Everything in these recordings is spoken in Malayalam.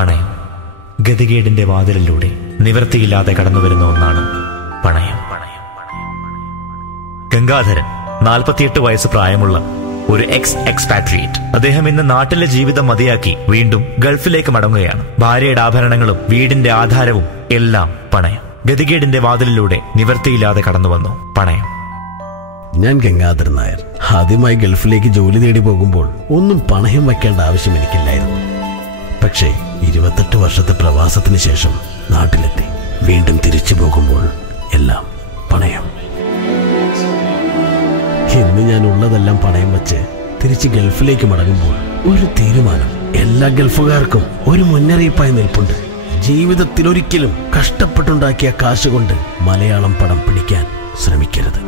പണയം. ഗതികേടിന്റെ വാതിലിലൂടെ നിവൃത്തിയില്ലാതെ കടന്നുവരുന്ന ഒന്നാണ് പണയം. ഗംഗാധരൻ 48 വയസ്സ് പ്രായമുള്ള ഒരു എക്സ്പാട്രിയേറ്റ്. അദ്ദേഹം ഇന്ന് നാട്ടിലെ ജീവിതം മതിയാക്കി വീണ്ടും ഗൾഫിലേക്ക് മടങ്ങുകയാണ്. ഭാര്യയുടെ ആഭരണങ്ങളും വീടിന്റെ ആധാരവും എല്ലാം പണയം. ഗതികേടിന്റെ വാതിലിലൂടെ നിവൃത്തിയില്ലാതെ കടന്നുവന്നു പണയം. ഞാൻ ഗംഗാധരൻ നായർ. ആദ്യമായി ഗൾഫിലേക്ക് ജോലി തേടി പോകുമ്പോൾ ഒന്നും പണയം വയ്ക്കേണ്ട ആവശ്യം എനിക്കില്ലായിരുന്നു. പക്ഷേ 28 വർഷത്തെ പ്രവാസത്തിന് ശേഷം നാട്ടിലെത്തി വീണ്ടും തിരിച്ചു പോകുമ്പോൾ എല്ലാം പണയം. ഇന്ന് ഞാൻ ഉള്ളതെല്ലാം പണയം വെച്ച് തിരിച്ച് ഗൾഫിലേക്ക് മടങ്ങുമ്പോൾ ഒരു തീരുമാനം എല്ലാ ഗൾഫുകാർക്കും ഒരു മുന്നറിയിപ്പായി നിൽപ്പുണ്ട്. ജീവിതത്തിൽ ഒരിക്കലും കഷ്ടപ്പെട്ടുണ്ടാക്കിയ കാശ് കൊണ്ട് മലയാളം പടം പിടിക്കാൻ ശ്രമിക്കരുത്.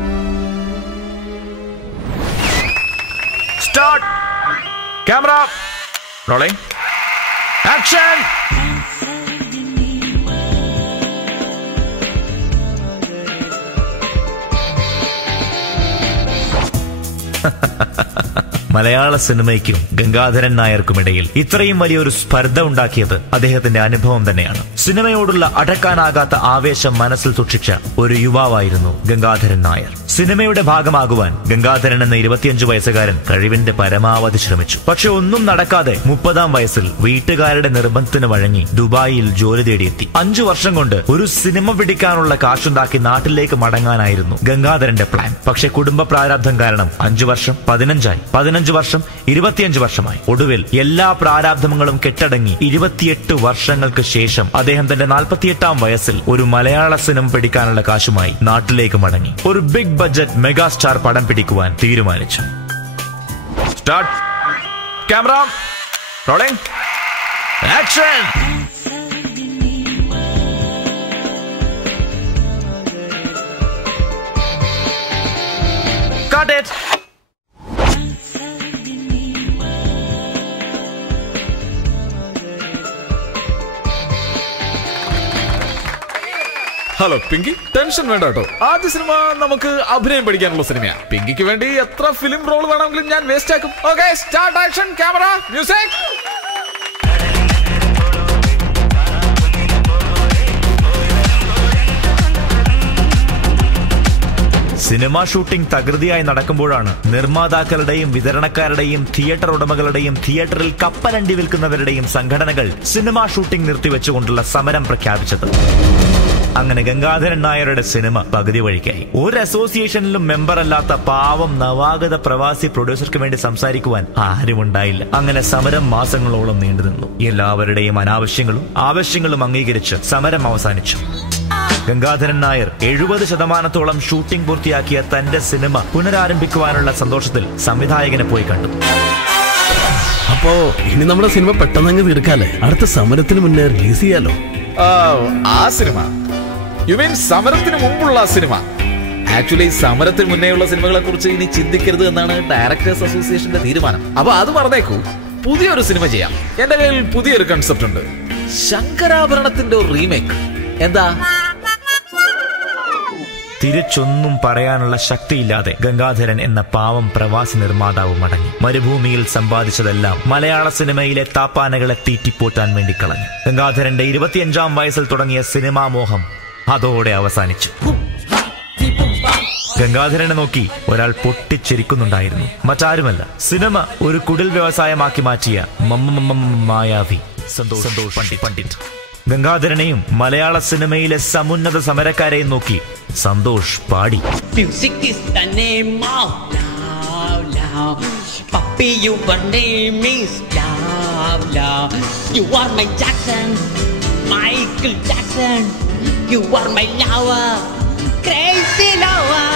Start camera rolling action. മലയാള സിനിമയ്ക്കും ഗംഗാധരൻ നായർക്കുമിടയിൽ ഇത്രയും വലിയൊരു സ്പർദ്ധ ഉണ്ടാക്കിയത് അദ്ദേഹത്തിന്റെ അനുഭവം തന്നെയാണ്. സിനിമയോടുള്ള അടക്കാനാകാത്ത ആവേശം മനസ്സിൽ സൂക്ഷിച്ച ഒരു യുവാവായിരുന്നു ഗംഗാധരൻ നായർ. സിനിമയുടെ ഭാഗമാകുവാൻ ഗംഗാധരൻ എന്ന 25 വയസ്സുകാരൻ കഴിവിന്റെ പരമാവധി ശ്രമിച്ചു. പക്ഷെ ഒന്നും നടക്കാതെ 30-ാം വയസ്സിൽ വീട്ടുകാരുടെ നിർബന്ധത്തിന് വഴങ്ങി ദുബായിൽ ജോലി തേടിയെത്തി. 5 വർഷം കൊണ്ട് ഒരു സിനിമ പിടിക്കാനുള്ള കാശുണ്ടാക്കി നാട്ടിലേക്ക് മടങ്ങാനായിരുന്നു ഗംഗാധരന്റെ പ്ലാൻ. പക്ഷെ കുടുംബ പ്രാരാബ്ധം കാരണം 5 വർഷം 15 ആയി, 15 വർഷം 25 വർഷമായി. ഒടുവിൽ എല്ലാ പ്രാരാബ്ധങ്ങളും കെട്ടടങ്ങി 28 വർഷങ്ങൾക്ക് ശേഷം അദ്ദേഹം തന്റെ 48-ാം വയസ്സിൽ ഒരു മലയാള സിനിമ പിടിക്കാനുള്ള കാശുമായി നാട്ടിലേക്ക് മടങ്ങി. ഒരു ബിഗ് ബഡ്ജറ്റ് മെഗാസ്റ്റാർ പടം പിടിക്കുവാൻ തീരുമാനിച്ചു. Start camera rolling action. Cut it. Hello Pinky, tension വേണ്ട കേട്ടോ. ആദ്യ സിനിമ നമുക്ക് അഭിനയം പഠിക്കാനുള്ള സിനിമയാ. പിങ്കിക്ക് വേണ്ടി എത്ര ഫിലിം റോൾ വേണമെങ്കിലും ഞാൻ വേസ്റ്റ് ആക്കും. Okay, start action camera music. Cinema shooting തകൃതിയായി നടക്കുമ്പോഴാണ് നിർമ്മാതാക്കളുടെയും വിതരണക്കാരുടെയും തിയേറ്റർ ഉടമകളുടെയും തിയേറ്ററിൽ കപ്പലണ്ടി വിൽക്കുന്നവരുടെയും സംഘടനകൾ സിനിമാ ഷൂട്ടിംഗ് നിർത്തിവെച്ചുകൊണ്ടുള്ള സമരം പ്രഖ്യാപിച്ചത്. അങ്ങനെ ഗംഗാധരൻ നായരുടെ സിനിമ പകുതി വഴിക്കായി. ഒരു അസോസിയേഷനിലും മെമ്പർ അല്ലാത്ത പാവം നവാഗത പ്രവാസി പ്രൊഡ്യൂസർക്ക് വേണ്ടി സംസാരിക്കുവാൻ ആരുമുണ്ടായില്ല. അങ്ങനെ സമരം മാസങ്ങളോളം നീണ്ടുനിന്നു. എല്ലാവരുടെയും ആവശ്യങ്ങളും അംഗീകരിച്ച് സമരം അവസാനിച്ചു. ഗംഗാധരൻ നായർ 70% ഷൂട്ടിംഗ് പൂർത്തിയാക്കിയ തന്റെ സിനിമ പുനരാരംഭിക്കുവാനുള്ള സന്തോഷത്തിൽ സംവിധായകനെ പോയി കണ്ടു. അപ്പോ ഇനി നമ്മുടെ സിനിമ പെട്ടെന്ന് തീർക്കാല്ലേ? അടുത്ത സമരത്തിന് മുന്നേ റിലീസ് ചെയ്യാലോ? ആ സിനിമ യു മീൻ സമരത്തിന് മുമ്പുള്ള സിനിമ? ആക്ച്വലി സമരത്തിന് മുന്നേയുള്ള സിനിമകളെ കുറിച്ച് ഇനി ചിന്തിക്കരുത് എന്നാണ് ഡയറക്ടേഴ്സ് അസോസിയേഷന്റെ തീരുമാനം. അപ്പൊ അത് പറഞ്ഞേക്കൂ, പുതിയൊരു സിനിമ ചെയ്യാം. എന്റെ കയ്യിൽ പുതിയൊരു കൺസെപ്റ്റ് ഉണ്ട്. ശങ്കരാഭരണത്തിന്റെ ഒരു റീമേക്ക്. എന്താ? തിരിച്ചൊന്നും പറയാനുള്ള ശക്തിയില്ലാതെ ഗംഗാധരൻ എന്ന പാവം പ്രവാസി നിർമ്മാതാവ് മടങ്ങി. മരുഭൂമിയിൽ സമ്പാദിച്ചതെല്ലാം മലയാള സിനിമയിലെ താപ്പാനകളെ തീറ്റിപ്പോറ്റാൻ വേണ്ടി കളഞ്ഞു. ഗംഗാധരന്റെ 25-ാം വയസ്സിൽ തുടങ്ങിയ സിനിമാ മോഹം അതോടെ അവസാനിച്ചു. ഗംഗാധരനെ നോക്കി ഒരാൾ പൊട്ടിച്ചിരിക്കുന്നുണ്ടായിരുന്നു. മറ്റാരുമല്ല, സിനിമ ഒരു കുടിൽ വ്യവസായമാക്കി മാറ്റിയ മായാവി സന്തോഷ് പണ്ഡിറ്റ്. ഗംഗാധരനെയും മലയാള സിനിമയിലെ സമുന്നത സമരക്കാരെയും നോക്കി സന്തോഷ് പാടി. Music is the name of love, love. Puppy, your name is love, love. You are my Jackson, Michael Jackson. You are my lover, crazy lover.